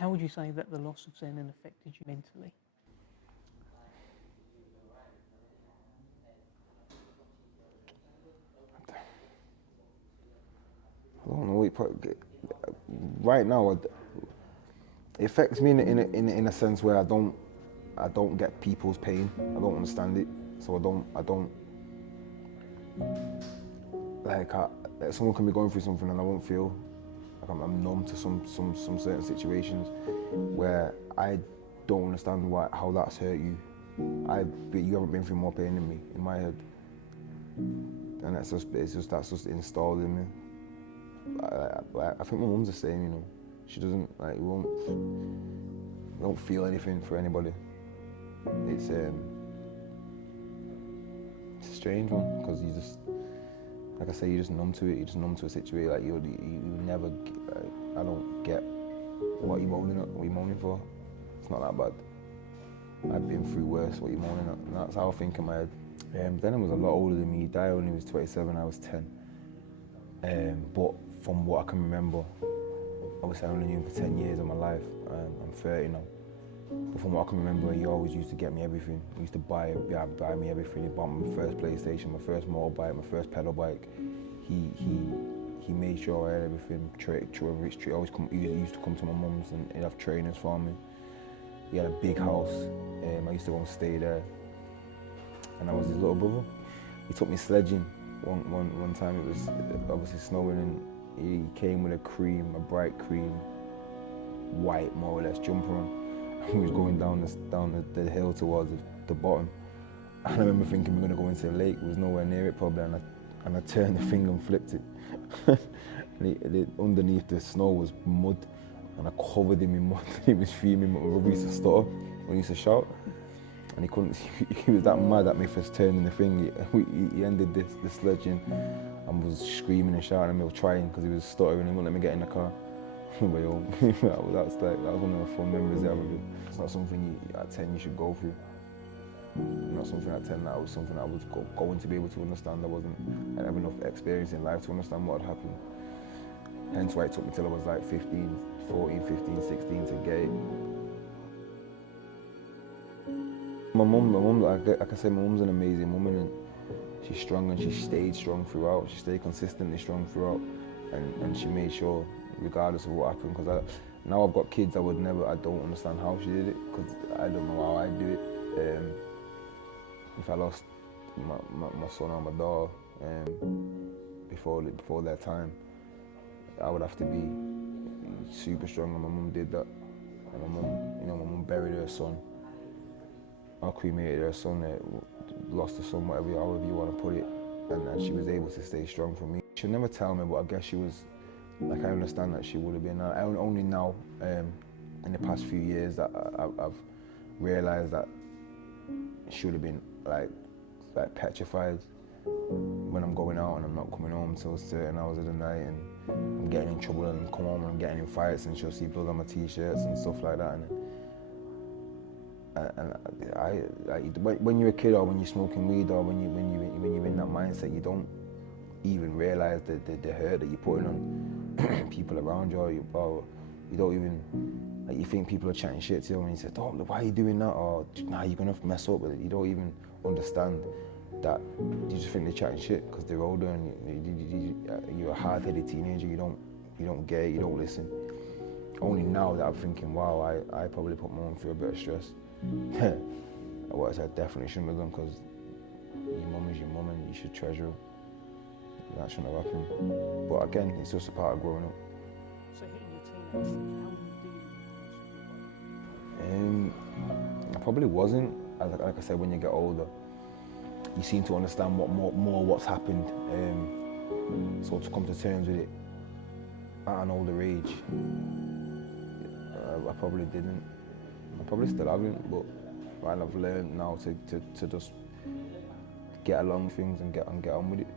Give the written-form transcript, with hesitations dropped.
How would you say that the loss of Zennen affected you mentally? I don't know. Right now, it affects me in a sense where I don't get people's pain. I don't understand it, so I don't like someone can be going through something and I won't feel like I'm numb to some certain situations where I don't understand how that's hurt you. But you haven't been through more pain than me in my head, and that's just installed in me. I think my mum's the same, you know. She doesn't we don't feel anything for anybody. It's a strange one because you just, like I say, you're just numb to it. You're just numb to a situation. Like you never. I don't get what you're moaning for. It's not that bad. I've been through worse. What you're moaning at? And that's how I think in my head. Zennen was a lot older than me. He died when he was 27. I was 10. But from what I can remember, obviously I only knew him for 10 years of my life. I'm 30 now. But from what I can remember, he always used to get me everything. He used to buy me everything. He bought me my first PlayStation, my first motorbike, my first pedal bike. He made sure I had everything. He used to come to my mum's and he'd have trainers for me. He had a big house. I used to go and stay there. And I was his little brother. He took me sledging one time. It was obviously snowing, and he came with a bright cream, white more or less jumper on. He was going down the hill towards the bottom. And I remember thinking we're going to go into the lake. It was nowhere near it probably, and I turned the thing and flipped it. And underneath the snow was mud, and I covered him in mud. He was fuming. My brother used to stutter when he used to shout, and he couldn't. He was that mad at me for turning the thing. He ended the sledging and was screaming and shouting at me, trying because he was stuttering. He wouldn't let me get in the car. But yo, that was one of the fun memories I have of it. It's not something at 10 you should go through. Not something at 10 that was something I was going to be able to understand. I didn't have enough experience in life to understand what had happened. Hence why it took me till I was like 15, 14, 15, 16 to get it. My mum, like I said, my mum's an amazing woman, and she's strong, and she stayed strong throughout. She stayed consistently strong throughout, and she made sure, regardless of what happened, because now I've got kids, I don't understand how she did it, because I don't know how I do it. If I lost my son or my daughter before their time, I would have to be super strong, and my mum did that. And my mum buried her son, or cremated her son, lost her son, however you want to put it, and she was able to stay strong for me. She'll never tell me, but I guess she was, like, I understand that she would have been. Only now, in the past few years, that I've realised that she would have been like petrified when I'm going out and I'm not coming home till certain hours of the night, and I'm getting in trouble and come home and I'm getting in fights, and she'll see blood on my t-shirts and stuff like that. When you're a kid, or when you're smoking weed, or when you're in that mindset, you don't even realise the hurt that you're putting on people around you, or you don't even, like, you think people are chatting shit to you when you say, "Oh, why are you doing that?" Or "Nah, you're gonna mess up with it." You don't even understand that. You just think they're chatting shit because they're older, and you're a hard-headed teenager. You don't get it. You don't listen. Only now that I'm thinking, wow, I probably put my mum through a bit of stress. What I definitely shouldn't have done, because your mum is your mum and you should treasure her. That shouldn't have happened. But again, it's just a part of growing up. So hitting your teenage years, how were you dealing with I probably wasn't. Like I said, when you get older, you seem to understand more what's happened. So to come to terms with it at an older age, I probably didn't. I probably still haven't, but I've learned now to just get along with things and get on with it.